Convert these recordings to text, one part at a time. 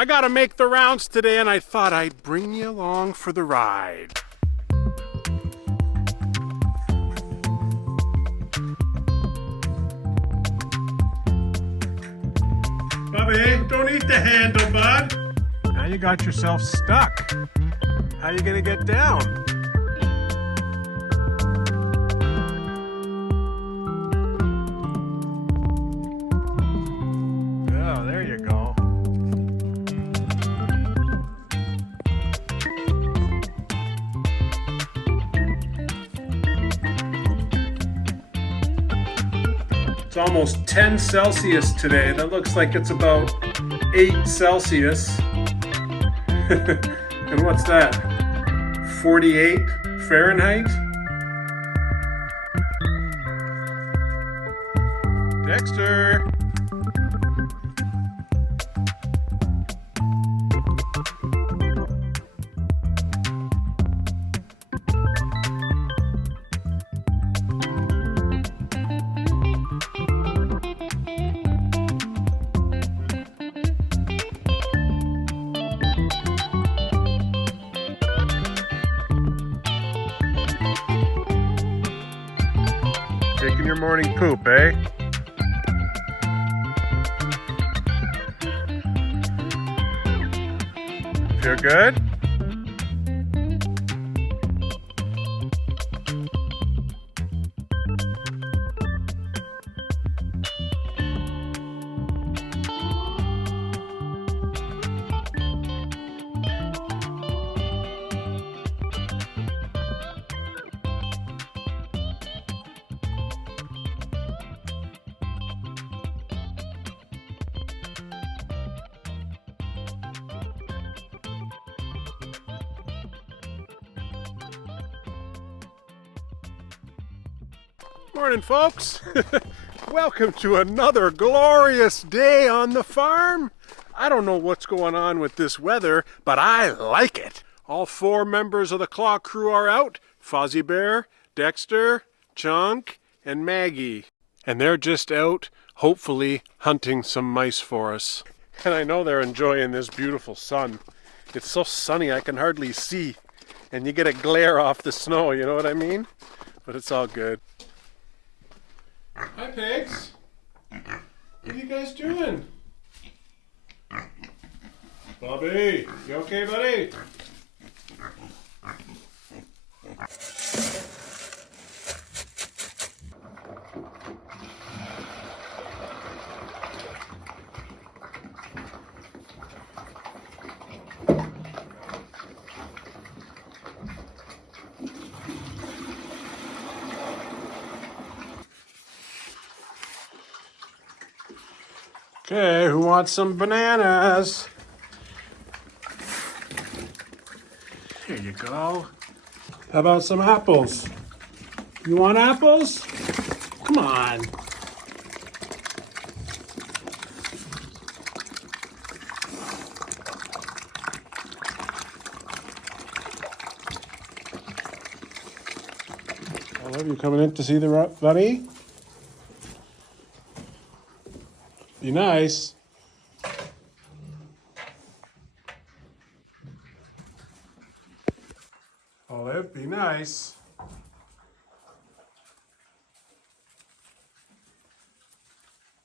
I gotta make the rounds today and I thought I'd bring you along for the ride. Bubby, don't eat the handle, bud. Now you got yourself stuck. How you gonna get down? Oh, there you go. It's almost 10 Celsius today. That looks like it's about 8 Celsius. And what's that? 48 Fahrenheit? Dexter! Taking your morning poop, eh? Feel good? Morning, folks. Welcome to another glorious day on the farm. I don't know what's going on with this weather, but I like it. All 4 members of the Claw crew are out. Fozzie Bear, Dexter, Chunk, and Maggie. And they're just out, hopefully, hunting some mice for us. And I know they're enjoying this beautiful sun. It's so sunny I can hardly see. And you get a glare off the snow, you know what I mean? But it's all good. Hi, pigs. What are you guys doing? Bobby, you okay, buddy? Okay, who wants some bananas? Here you go. How about some apples? You want apples? Come on. Olive, you coming in to see the bunny? Be nice. Olive, be nice.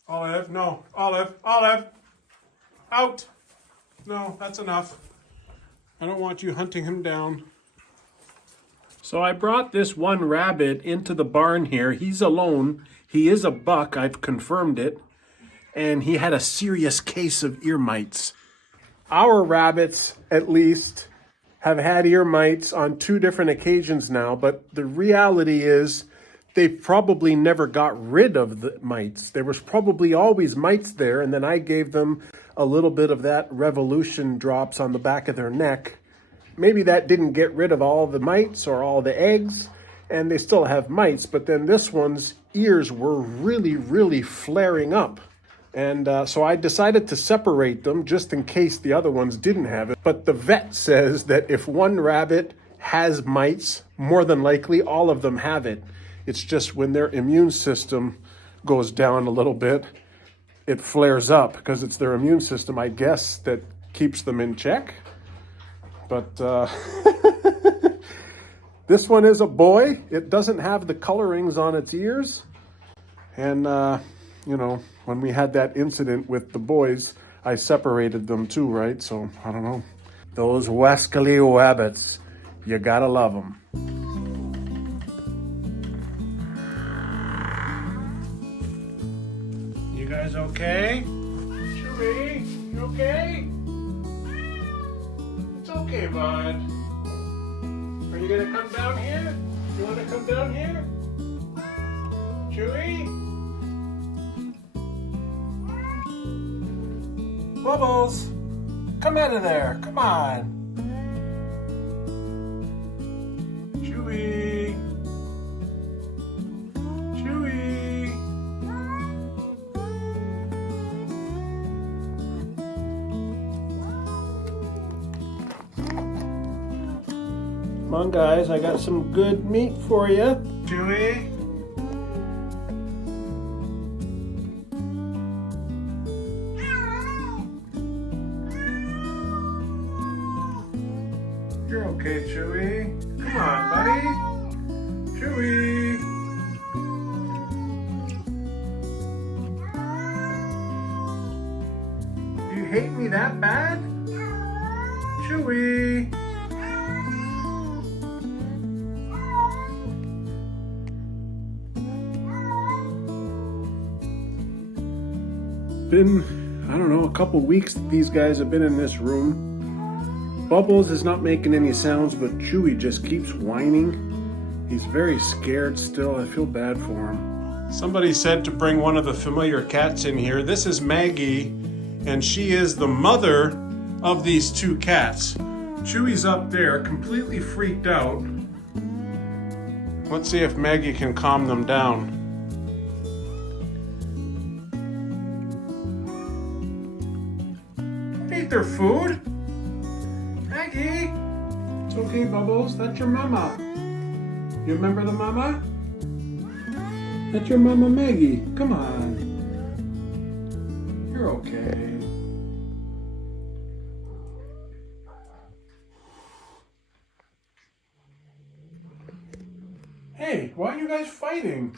Olive, no. Olive, Olive. Out. No, that's enough. I don't want you hunting him down. So I brought this one rabbit into the barn here. He's alone. He is a buck. I've confirmed it. And he had a serious case of ear mites. Our rabbits, at least, have had ear mites on 2 different occasions now, but the reality is they probably never got rid of the mites. There was probably always mites there, and then I gave them a little bit of that Revolution drops on the back of their neck. Maybe that didn't get rid of all the mites or all the eggs, and they still have mites, but then this one's ears were really, really flaring up. And so I decided to separate them just in case the other ones didn't have it. But the vet says that if one rabbit has mites, more than likely all of them have it. It's just when their immune system goes down a little bit, it flares up because it's their immune system, I guess, that keeps them in check. But this one is a boy. It doesn't have the colorings on its ears. And, you know, when we had that incident with the boys, I separated them too, right? So, I don't know. Those Wascally Wabbits, you gotta love them. You guys okay? Chewie, you okay? It's okay, bud. Are you gonna come down here? You wanna come down here? Chewie? Bubbles, come out of there. Come on. Chewie. Chewie. Come on, guys. I got some good meat for you. Chewie. You're okay, Chewie. Come on, buddy. Chewie. Do you hate me that bad? Chewie. Been, I don't know, a couple weeks that these guys have been in this room. Bubbles is not making any sounds, but Chewie just keeps whining. He's very scared still. I feel bad for him. Somebody said to bring one of the familiar cats in here. This is Maggie, and she is the mother of these two cats. Chewie's up there, completely freaked out. Let's see if Maggie can calm them down. Don't eat their food. Maggie! It's okay, Bubbles. That's your mama. You remember the mama? That's your mama, Maggie. Come on. You're okay. Hey, why are you guys fighting?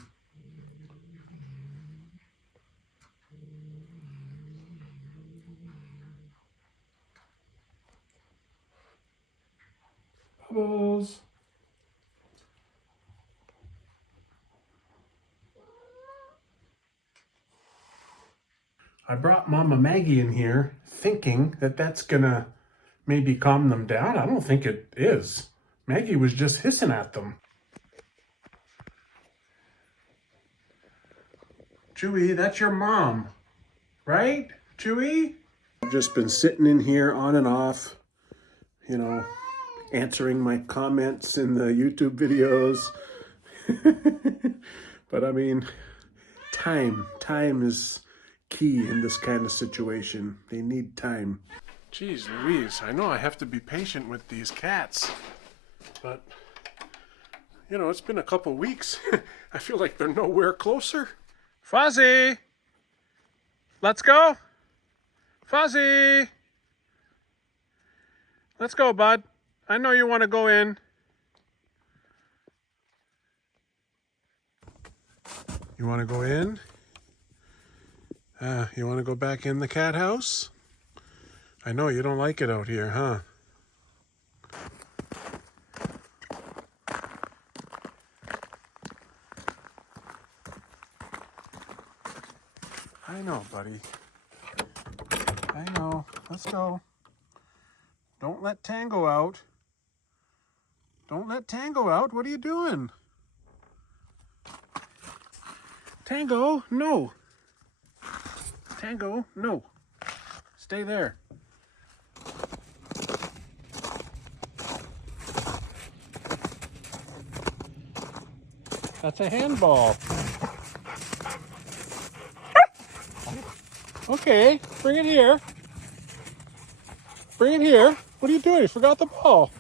Bubbles. I brought Mama Maggie in here thinking that that's gonna maybe calm them down. I don't think it is. Maggie was just hissing at them. Chewie, that's your mom, right? Chewie? I've just been sitting in here on and off, you know, answering my comments in the YouTube videos. But I mean, time is key in this kind of situation. They need time. Jeez Louise, I know I have to be patient with these cats, but you know, it's been a couple weeks. I feel like they're nowhere closer. Fuzzy! Let's go! Fuzzy! Let's go, bud. I know you want to go in. You want to go in? You want to go back in the cat house? I know you don't like it out here, huh? I know, buddy. I know. Let's go. Don't let Tango out. Don't let Tango out. What are you doing? Tango, no. Tango, no. Stay there. That's a handball. Okay, bring it here. Bring it here. What are you doing? You forgot the ball.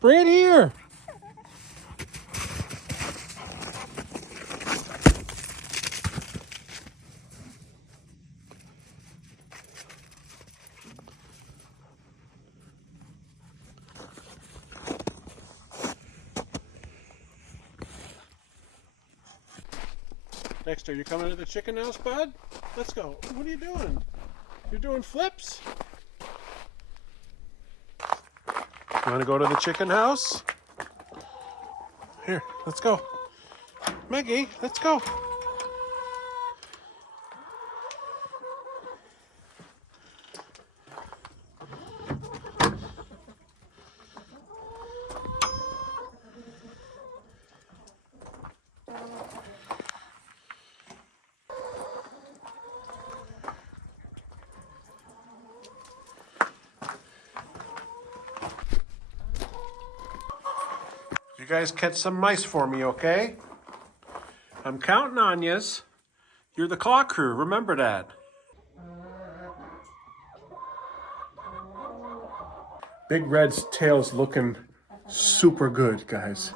Bring it here. Dexter, you coming to the chicken house, bud? Let's go. What are you doing? You're doing flips? You want to go to the chicken house? Here, let's go. Maggie, let's go. You guys catch some mice for me, okay? I'm counting on yous. You're the claw crew, remember that. Big Red's tail's looking super good, guys.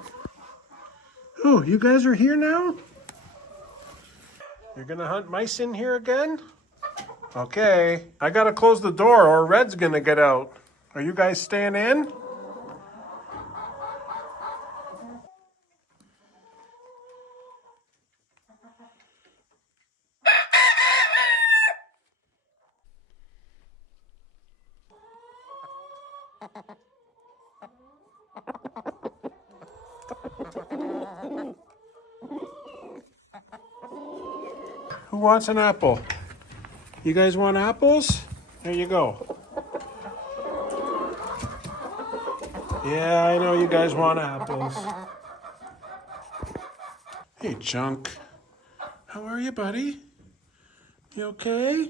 Oh, you guys are here now? You're gonna hunt mice in here again? Okay. I gotta close the door or Red's gonna get out. Are you guys staying in? Who wants an apple? You guys want apples? There you go. Yeah, I know you guys want apples. Hey, Chunk. How are you, buddy? You okay?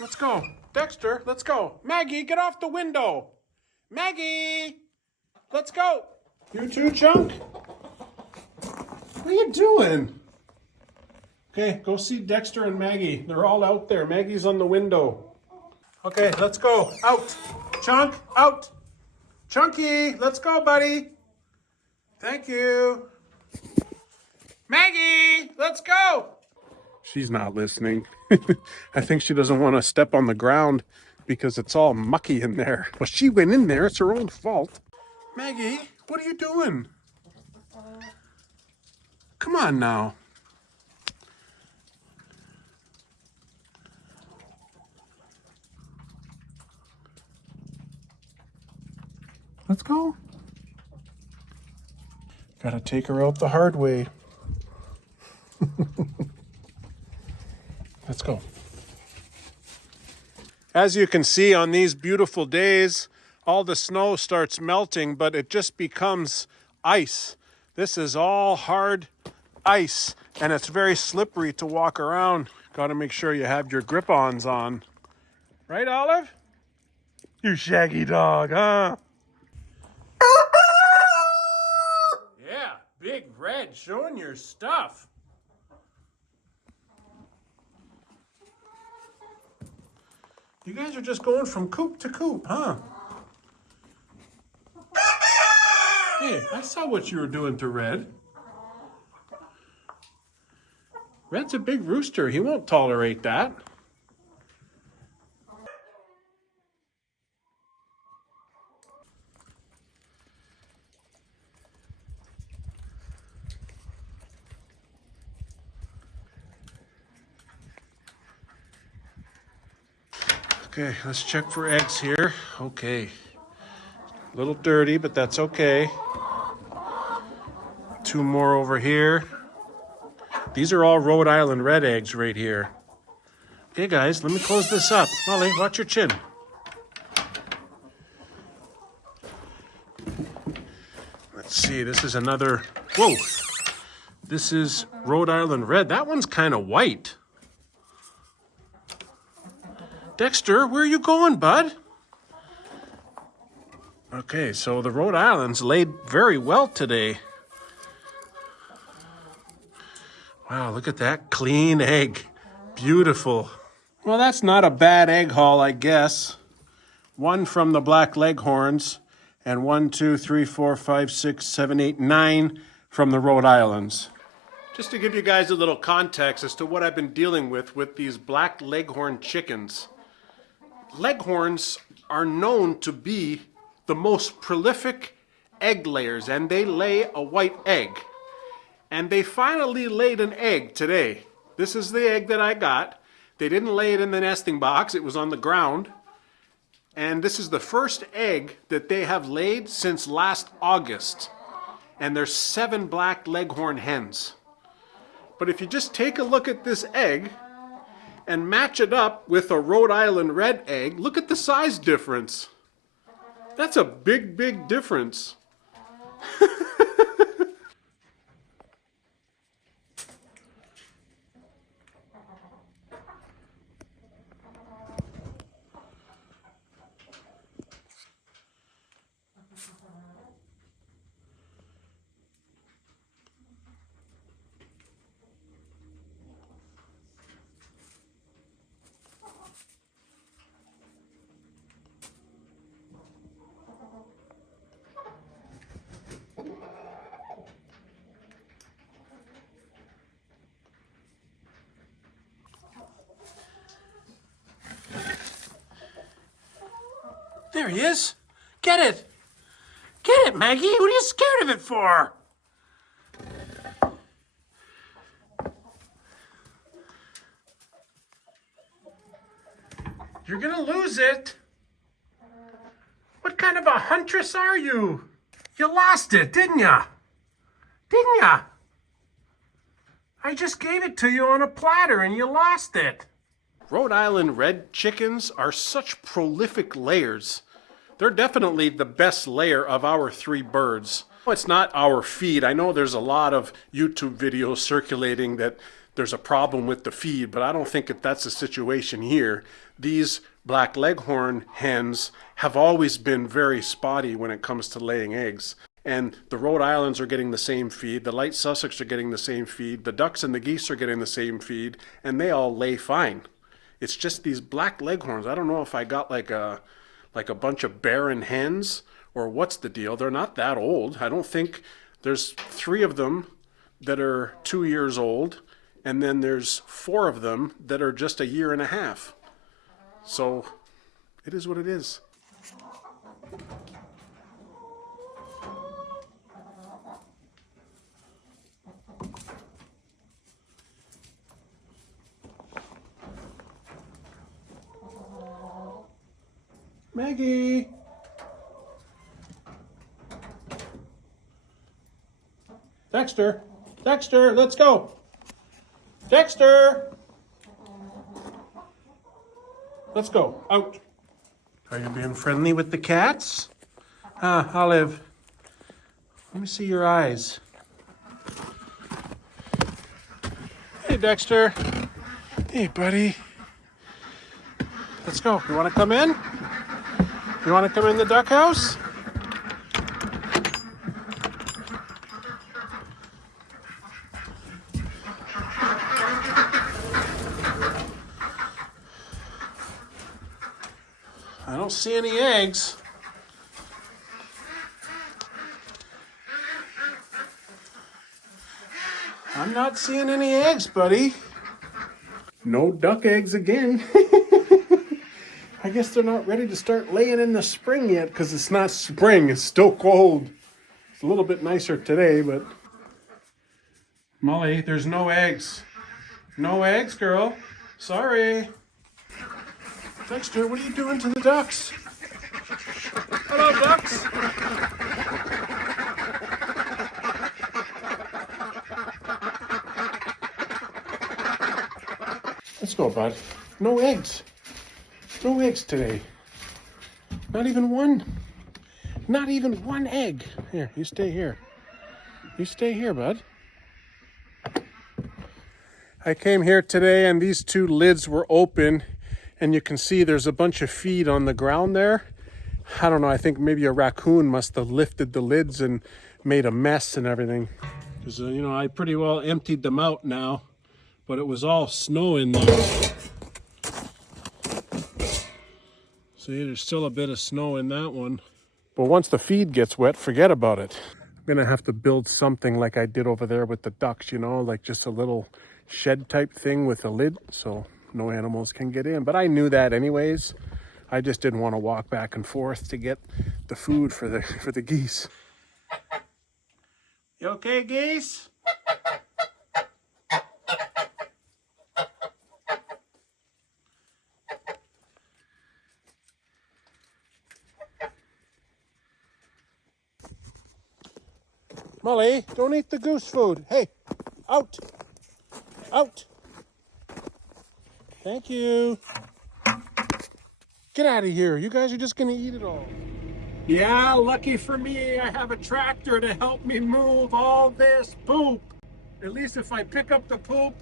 Let's go. Dexter, let's go. Maggie, get off the window. Maggie, let's go. You too, Chunk? What are you doing? Okay, go see Dexter and Maggie. They're all out there. Maggie's on the window. Okay, let's go. Out. Chunk, out. Chunky, let's go, buddy. Thank you. Maggie, let's go. She's not listening. I think she doesn't want to step on the ground because it's all mucky in there. Well, she went in there. It's her own fault. Maggie, what are you doing? Come on now. Let's go. Gotta take her out the hard way. Let's go. As you can see on these beautiful days, all the snow starts melting, but it just becomes ice. This is all hard ice, and it's very slippery to walk around. Gotta make sure you have your grip-ons on. Right, Olive? You shaggy dog, huh? Yeah, Big Red showing your stuff. You guys are just going from coop to coop, huh? Hey, I saw what you were doing to Red. Red's a big rooster. He won't tolerate that. Okay, let's check for eggs here. Okay. A little dirty, but that's okay. Two more over here. These are all Rhode Island red eggs right here. Okay, guys, let me close this up. Molly, watch your chin. Let's see, this is another... Whoa! This is Rhode Island red. That one's kind of white. Dexter, where are you going, bud? Okay, so the Rhode Islands laid very well today. Wow, look at that clean egg. Beautiful. Well, that's not a bad egg haul, I guess. One from the Black Leghorns, and 1, 2, 3, 4, 5, 6, 7, 8, 9 from the Rhode Islands. Just to give you guys a little context as to what I've been dealing with these Black Leghorn chickens. Leghorns are known to be the most prolific egg layers, and they lay a white egg. And they finally laid an egg today. This is the egg that I got. They didn't lay it in the nesting box, it was on the ground. And this is the first egg that they have laid since last August. And there's 7 black leghorn hens. But if you just take a look at this egg and match it up with a Rhode Island red egg, look at the size difference. That's a big, big difference. There he is. Get it. Get it, Maggie. What are you scared of it for? You're gonna lose it. What kind of a huntress are you? You lost it, didn't ya? Didn't ya? I just gave it to you on a platter and you lost it. Rhode Island red chickens are such prolific layers. They're definitely the best layer of our 3 birds. It's not our feed. I know there's a lot of YouTube videos circulating that there's a problem with the feed, but I don't think that that's the situation here. These black leghorn hens have always been very spotty when it comes to laying eggs. And the Rhode Islands are getting the same feed, the light Sussex are getting the same feed, the ducks and the geese are getting the same feed, and they all lay fine. It's just these black leghorns. I don't know if I got like a bunch of barren hens or what's the deal. They're not that old. I don't think there's 3 of them that are 2 years old, and then there's 4 of them that are just a year and a half. So it is what it is. Maggie! Dexter! Dexter, let's go! Dexter! Let's go. Out. Are you being friendly with the cats? Olive. Let me see your eyes. Hey, Dexter. Hey, buddy. Let's go. You want to come in? You want to come in the duck house? I don't see any eggs. I'm not seeing any eggs, buddy. No duck eggs again. I guess they're not ready to start laying in the spring yet because it's not spring. It's still cold. It's a little bit nicer today, but... Molly, there's no eggs. No eggs, girl. Sorry. Dexter, what are you doing to the ducks? Hello, ducks. Let's go, bud. No eggs. No eggs today. Not even one. Not even one egg. Here, you stay here. You stay here, bud. I came here today and these 2 lids were open and you can see there's a bunch of feed on the ground there. I don't know, I think maybe a raccoon must have lifted the lids and made a mess and everything. Because, you know, I pretty well emptied them out now, but it was all snow in there. See, there's still a bit of snow in that one. But once the feed gets wet, forget about it. I'm gonna have to build something like I did over there with the ducks, you know, like just a little shed type thing with a lid so no animals can get in. But I knew that anyways. I just didn't want to walk back and forth to get the food for the geese. You okay, geese? Molly, don't eat the goose food. Hey, out. Out. Thank you. Get out of here. You guys are just going to eat it all. Yeah, lucky for me, I have a tractor to help me move all this poop. At least if I pick up the poop,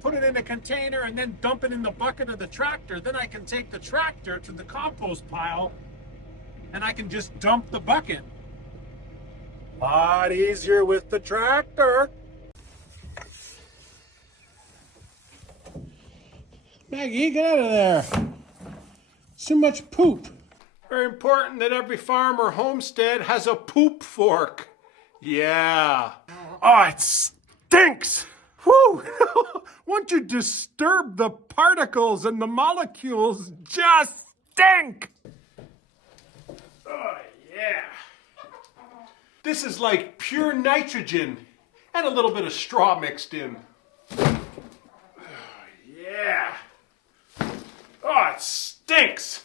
put it in a container, and then dump it in the bucket of the tractor, then I can take the tractor to the compost pile, and I can just dump the bucket. A lot easier with the tractor. Maggie, get out of there. Too much poop. Very important that every farm or homestead has a poop fork. Yeah. Oh, it stinks. Whew. Once you disturb the particles and the molecules, just stink. Oh, yeah. This is like pure nitrogen and a little bit of straw mixed in. Oh, yeah. Oh, it stinks.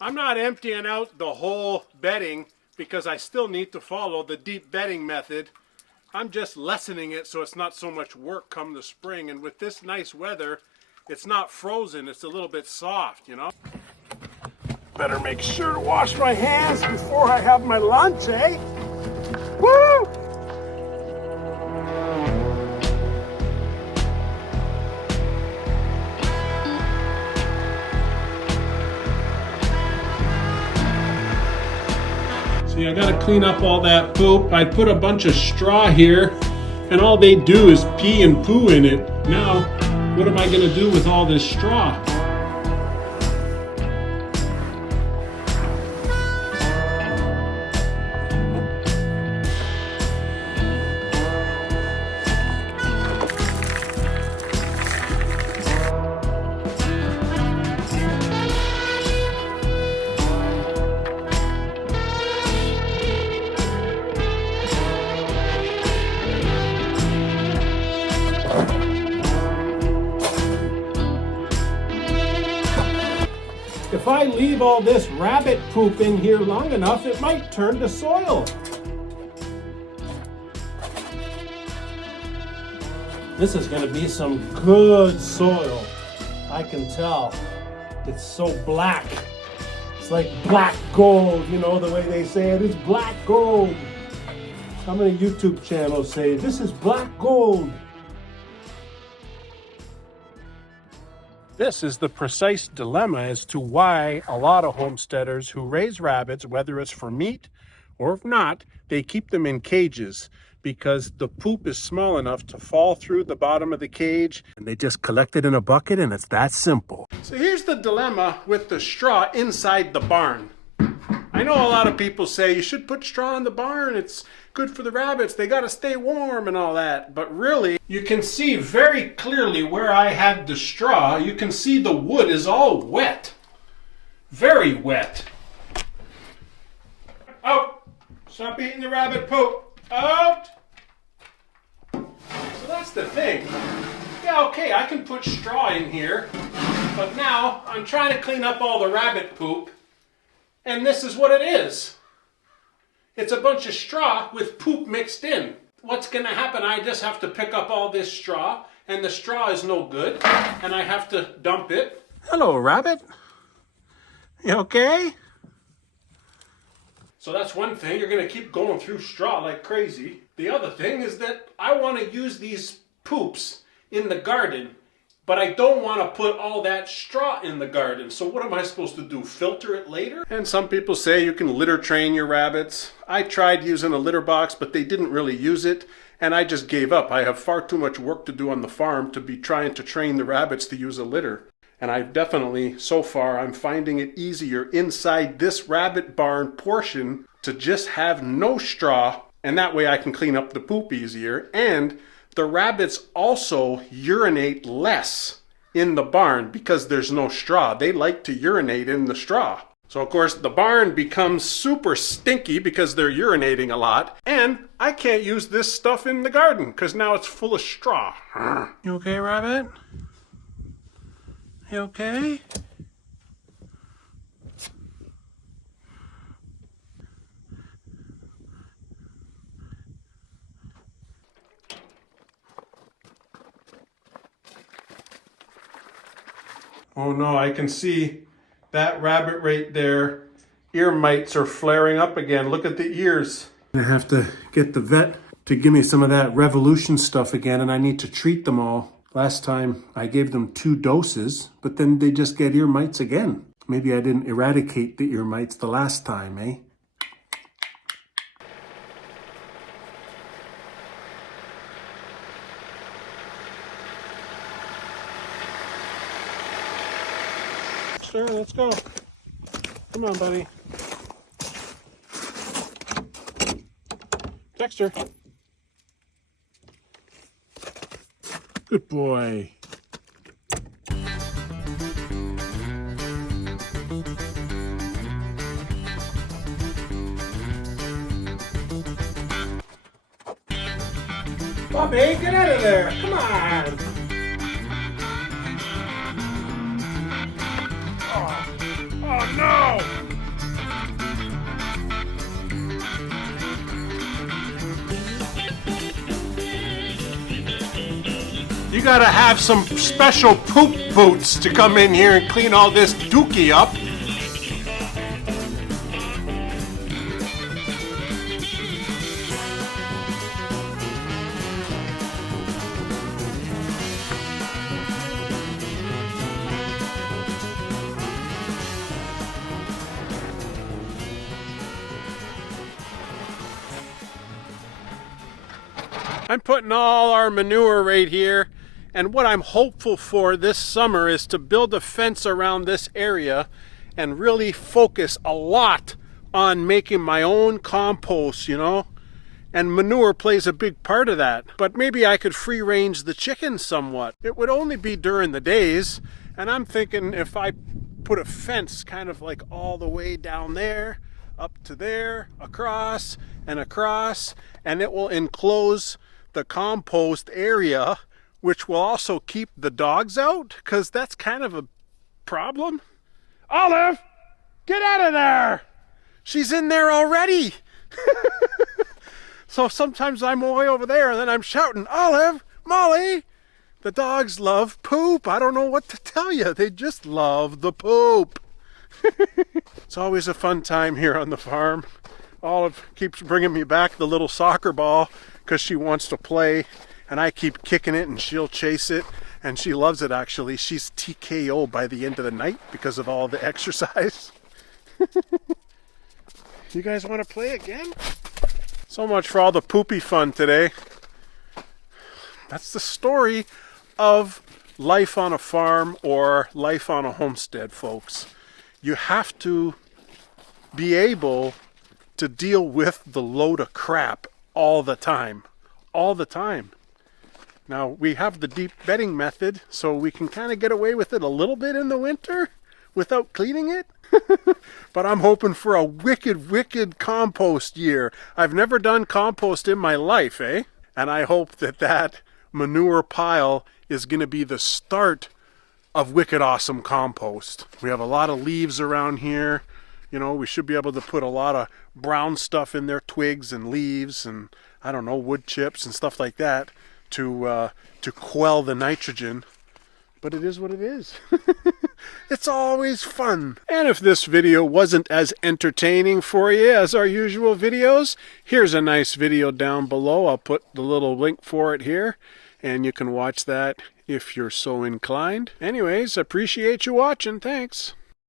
I'm not emptying out the whole bedding because I still need to follow the deep bedding method. I'm just lessening it so it's not so much work come the spring. And with this nice weather, it's not frozen, it's a little bit soft, you know? Better make sure to wash my hands before I have my lunch, eh? Woo! See, I gotta clean up all that poop. I put a bunch of straw here, and all they do is pee and poo in it. Now, what am I gonna do with all this straw? If I leave all this rabbit poop in here long enough, it might turn to soil. This is going to be some good soil. I can tell. It's so black. It's like black gold, you know, the way they say it is black gold. How many YouTube channels say this is black gold? This is the precise dilemma as to why a lot of homesteaders who raise rabbits, whether it's for meat or if not, they keep them in cages because the poop is small enough to fall through the bottom of the cage and they just collect it in a bucket and it's that simple. So here's the dilemma with the straw inside the barn. I know a lot of people say you should put straw in the barn, it's good for the rabbits, they gotta stay warm and all that, but really you can see very clearly where I had the straw. You can see the wood is all wet, very wet. Out! Stop eating the rabbit poop. Out! So that's the thing. Yeah, okay, I can put straw in here, but now I'm trying to clean up all the rabbit poop, and this is what it is. It's a bunch of straw with poop mixed in. What's going to happen? I just have to pick up all this straw, and the straw is no good, and I have to dump it. Hello, rabbit. You okay? So that's one thing. You're going to keep going through straw like crazy. The other thing is that I want to use these poops in the garden, but I don't want to put all that straw in the garden. So what am I supposed to do? Filter it later? And some people say you can litter train your rabbits. I tried using a litter box, but they didn't really use it. And I just gave up. I have far too much work to do on the farm to be trying to train the rabbits to use a litter. And I've definitely, so far, I'm finding it easier inside this rabbit barn portion to just have no straw. And that way I can clean up the poop easier. And the rabbits also urinate less in the barn because there's no straw. They like to urinate in the straw. So of course the barn becomes super stinky because they're urinating a lot, and I can't use this stuff in the garden because now it's full of straw. You okay, Rabbit? You okay? Oh no, I can see that rabbit right there. Ear mites are flaring up again. Look at the ears. I have to get the vet to give me some of that Revolution stuff again, and I need to treat them all. Last time I gave them 2 doses, but then they just get ear mites again. Maybe I didn't eradicate the ear mites the last time, eh? Sure, let's go. Come on, buddy. Dexter. Good boy. Bobby, get out of there. Come on. Oh no! You gotta have some special poop boots to come in here and clean all this dookie up. I'm putting all our manure right here, and what I'm hopeful for this summer is to build a fence around this area and really focus a lot on making my own compost, you know, and manure plays a big part of that. But maybe I could free range the chickens somewhat. It would only be during the days, and I'm thinking if I put a fence kind of like all the way down there, up to there, across, and it will enclose the compost area, which will also keep the dogs out, because that's kind of a problem. Olive, get out of there! She's in there already! So sometimes I'm way over there and then I'm shouting, Olive, Molly! The dogs love poop. I don't know what to tell you. They just love the poop. It's always a fun time here on the farm. Olive keeps bringing me back the little soccer ball because she wants to play, and I keep kicking it and she'll chase it, and she loves it actually. She's TKO by the end of the night because of all the exercise. You guys want to play again? So much for all the poopy fun today. That's the story of life on a farm or life on a homestead, folks. You have to be able to deal with the load of crap all the time. All the time. Now, we have the deep bedding method, so we can kind of get away with it a little bit in the winter without cleaning it. But I'm hoping for a wicked compost year. I've never done compost in my life, eh? And I hope that that manure pile is going to be the start of wicked awesome compost. We have a lot of leaves around here. You know, we should be able to put a lot of brown stuff in there, twigs and leaves and, I don't know, wood chips and stuff like that to quell the nitrogen. But it is what it is. It's always fun. And if this video wasn't as entertaining for you as our usual videos, here's a nice video down below. I'll put the little link for it here, and you can watch that if you're so inclined. Anyways, appreciate you watching. Thanks.